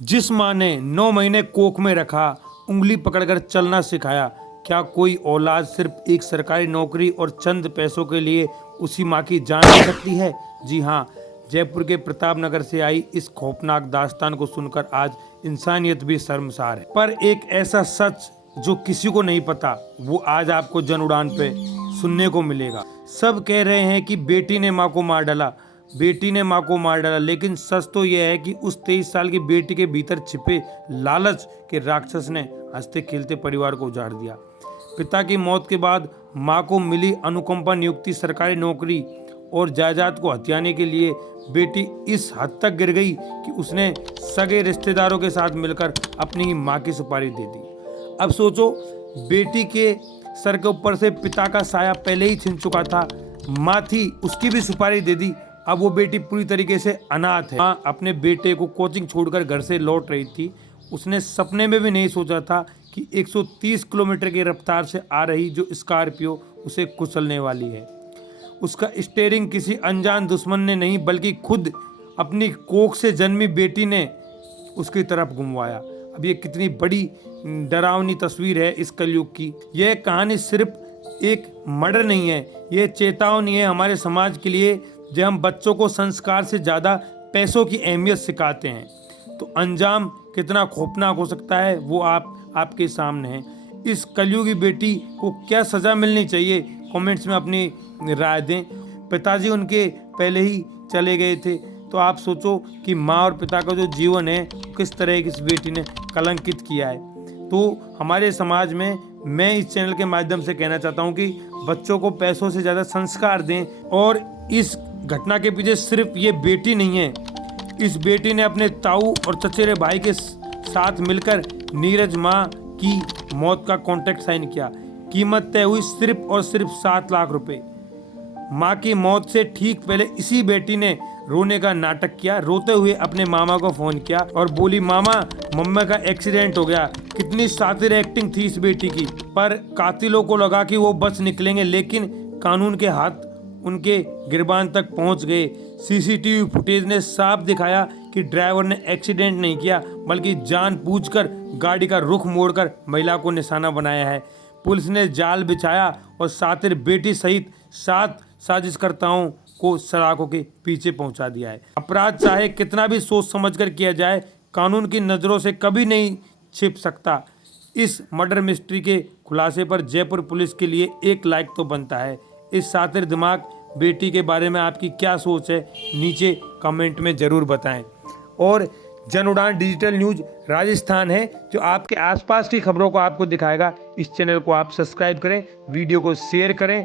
जिस माँ ने 9 महीने कोख में रखा, उंगली पकड़कर चलना सिखाया, क्या कोई औलाद सिर्फ एक सरकारी नौकरी और चंद पैसों के लिए उसी माँ की जान ले सकती है? जी हाँ, जयपुर के प्रताप नगर से आई इस खौफनाक दास्तान को सुनकर आज इंसानियत भी शर्मसार है। पर एक ऐसा सच जो किसी को नहीं पता, वो आज आपको जन उड़ान पे सुनने को मिलेगा। सब कह रहे हैं कि बेटी ने माँ को मार डाला, बेटी ने माँ को मार डाला, लेकिन सच तो यह है कि उस 23 साल की बेटी के भीतर छिपे लालच के राक्षस ने हंसते खेलते परिवार को उजाड़ दिया। पिता की मौत के बाद माँ को मिली अनुकंपा नियुक्ति, सरकारी नौकरी और जायदाद को हथियाने के लिए बेटी इस हद तक गिर गई कि उसने सगे रिश्तेदारों के साथ मिलकर अपनी ही माँ की सुपारी दे दी। अब सोचो, बेटी के सर के ऊपर से पिता का साया पहले ही छिन चुका था, माँ थी उसकी भी सुपारी दे दी। अब वो बेटी पूरी तरीके से अनाथ है। माँ अपने बेटे को कोचिंग छोड़कर घर से लौट रही थी। उसने सपने में भी नहीं सोचा था कि 130 किलोमीटर की रफ्तार से आ रही जो स्कॉर्पियो उसे कुचलने वाली है। उसका स्टीयरिंग किसी अनजान दुश्मन ने नहीं, बल्कि खुद अपनी कोख से जन्मी बेटी ने उसकी तरफ घुमवाया। अब ये कितनी बड़ी डरावनी तस्वीर है इस कलयुग की। यह कहानी सिर्फ एक मर्डर नहीं है, यह चेतावनी है हमारे समाज के लिए, जब हम बच्चों को संस्कार से ज़्यादा पैसों की अहमियत सिखाते हैं तो अंजाम कितना खौफनाक हो सकता है वो आपके सामने है। इस कलयुगी बेटी को क्या सज़ा मिलनी चाहिए, कमेंट्स में अपनी राय दें। पिताजी उनके पहले ही चले गए थे, तो आप सोचो कि माँ और पिता का जो जीवन है किस तरह की इस बेटी ने कलंकित किया है। तो हमारे समाज में मैं इस चैनल के माध्यम से कहना चाहता हूँ कि बच्चों को पैसों से ज़्यादा संस्कार दें। और इस घटना के पीछे सिर्फ ये बेटी नहीं है, इस बेटी ने अपने ताऊ और चचेरे भाई के साथ मिलकर नीरज माँ की मौत का कॉन्ट्रैक्ट साइन किया। कीमत तय हुई सिर्फ और सिर्फ 7 लाख रुपए। माँ की मौत से ठीक पहले इसी बेटी ने रोने का नाटक किया, रोते हुए अपने मामा को फोन किया और बोली, मामा मम्मा का एक्सीडेंट हो गया। कितनी शातिर एक्टिंग थी इस बेटी की। पर कातिलों को लगा कि वो बच निकलेंगे, लेकिन कानून के हाथ उनके गिरबान तक पहुंच गए। सीसीटीवी फुटेज ने साफ दिखाया कि ड्राइवर ने एक्सीडेंट नहीं किया, बल्कि जानबूझकर गाड़ी का रुख मोड़कर महिला को निशाना बनाया है। पुलिस ने जाल बिछाया और शातिर बेटी सहित 7 साजिशकर्ताओं को सलाखों के पीछे पहुंचा दिया है। अपराध चाहे कितना भी सोच समझकर किया जाए, कानून की नज़रों से कभी नहीं छिप सकता। इस मर्डर मिस्ट्री के खुलासे पर जयपुर पुलिस के लिए 1 लाइक तो बनता है। इस शातिर दिमाग बेटी के बारे में आपकी क्या सोच है, नीचे कमेंट में ज़रूर बताएं। और जन उड़ान डिजिटल न्यूज़ राजस्थान है जो आपके आसपास की खबरों को आपको दिखाएगा। इस चैनल को आप सब्सक्राइब करें, वीडियो को शेयर करें।